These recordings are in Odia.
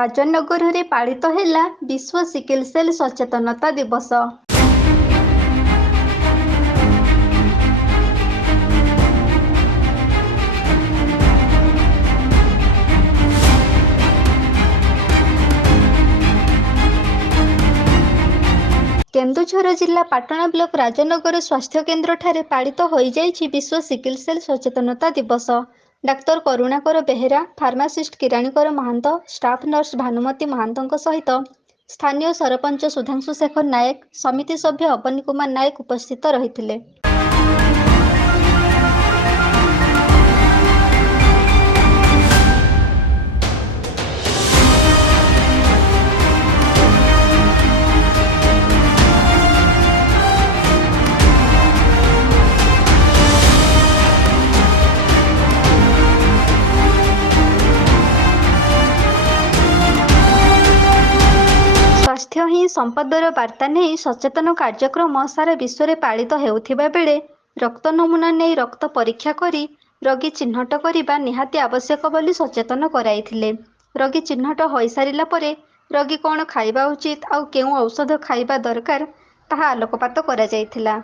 ରାଜନଗରରେ ପାଳିତ ହେଲା ବିଶ୍ୱ ସିକଲ ସେଲ୍ ସଚେତନତା ଦିବସ। କେନ୍ଦୁଝର ଜିଲ୍ଲା ପାଟଣା ବ୍ଲକ ରାଜନଗର ସ୍ୱାସ୍ଥ୍ୟ କେନ୍ଦ୍ରଠାରେ ପାଳିତ ହୋଇଯାଇଛି ବିଶ୍ୱ ସିକଲ ସେଲ୍ ସଚେତନତା ଦିବସ। Doctor Karunakar Behera, pharmacist Kiranikar Mahant, staff nurse Bhanumati ମହାନ୍ତଙ୍କ ସହିତ ସ୍ଥାନୀୟ ସରପଞ୍ଚ ସୁଧାଂଶୁ ଶେଖର ନାୟକ, ସମିତି ସଭ୍ୟ ଅବନୀ କୁମାର ନାୟକ ଉପସ୍ଥିତ ରହିଥିଲେ। ସ୍ୱାସ୍ଥ୍ୟ ହିଁ ସମ୍ପଦର ବାର୍ତ୍ତା ନେଇ ସଚେତନ କାର୍ଯ୍ୟକ୍ରମ ସାରା ବିଶ୍ୱରେ ପାଳିତ ହେଉଥିବା ବେଳେ ରକ୍ତ ନମୁନା ନେଇ ରକ୍ତ ପରୀକ୍ଷା କରି ରୋଗୀ ଚିହ୍ନଟ କରିବା ନିହାତି ଆବଶ୍ୟକ ବୋଲି ସଚେତନ କରାଇଥିଲେ। ରୋଗୀ ଚିହ୍ନଟ ହୋଇସାରିଲା ପରେ ରୋଗୀ କ'ଣ ଖାଇବା ଉଚିତ ଆଉ କେଉଁ ଔଷଧ ଖାଇବା ଦରକାର ତାହା ଆଲୋକପାତ କରାଯାଇଥିଲା।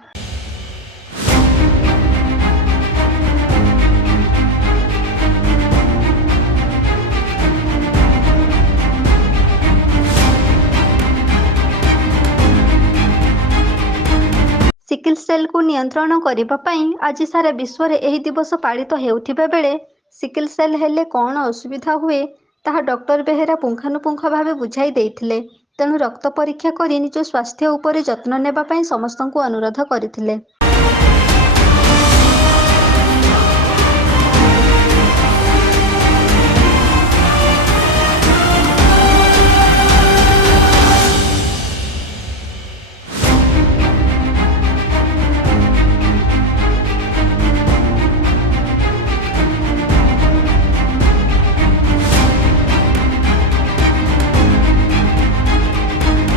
ସିକଲ ସେଲ୍କୁ ନିୟନ୍ତ୍ରଣ କରିବା ପାଇଁ ଆଜି ସାରା ବିଶ୍ୱରେ ଏହି ଦିବସ ପାଳିତ ହେଉଥିବା ବେଳେ ସିକଲ ସେଲ୍ ହେଲେ କ'ଣ ଅସୁବିଧା ହୁଏ ତାହା ଡକ୍ଟର ବେହେରା ପୁଙ୍ଖାନୁପୁଙ୍ଖ ଭାବେ ବୁଝାଇ ଦେଇଥିଲେ। ତେଣୁ ରକ୍ତ ପରୀକ୍ଷା କରି ନିଜ ସ୍ୱାସ୍ଥ୍ୟ ଉପରେ ଯତ୍ନ ନେବା ପାଇଁ ସମସ୍ତଙ୍କୁ ଅନୁରୋଧ କରିଥିଲେ।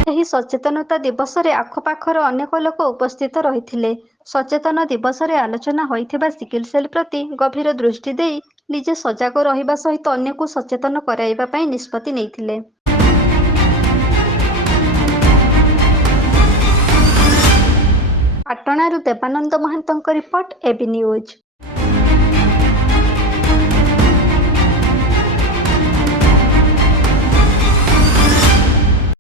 ଏହି ସଚେତନତା ଦିବସରେ ଆଖପାଖର ଅନେକ ଲୋକ ଉପସ୍ଥିତ ରହିଥିଲେ। ସଚେତନ ଦିବସରେ ଆଲୋଚନା ହୋଇଥିବା ସିକଲ ସେଲ୍ ପ୍ରତି ଗଭୀର ଦୃଷ୍ଟି ଦେଇ ନିଜେ ସଜାଗ ରହିବା ସହିତ ଅନ୍ୟକୁ ସଚେତନ କରାଇବା ପାଇଁ ନିଷ୍ପତ୍ତି ନେଇଥିଲେ। ପାଟଣାରୁ ଦେବାନନ୍ଦ ମହାନ୍ତଙ୍କ ରିପୋର୍ଟ, ଏବି ନ୍ୟୁଜ୍।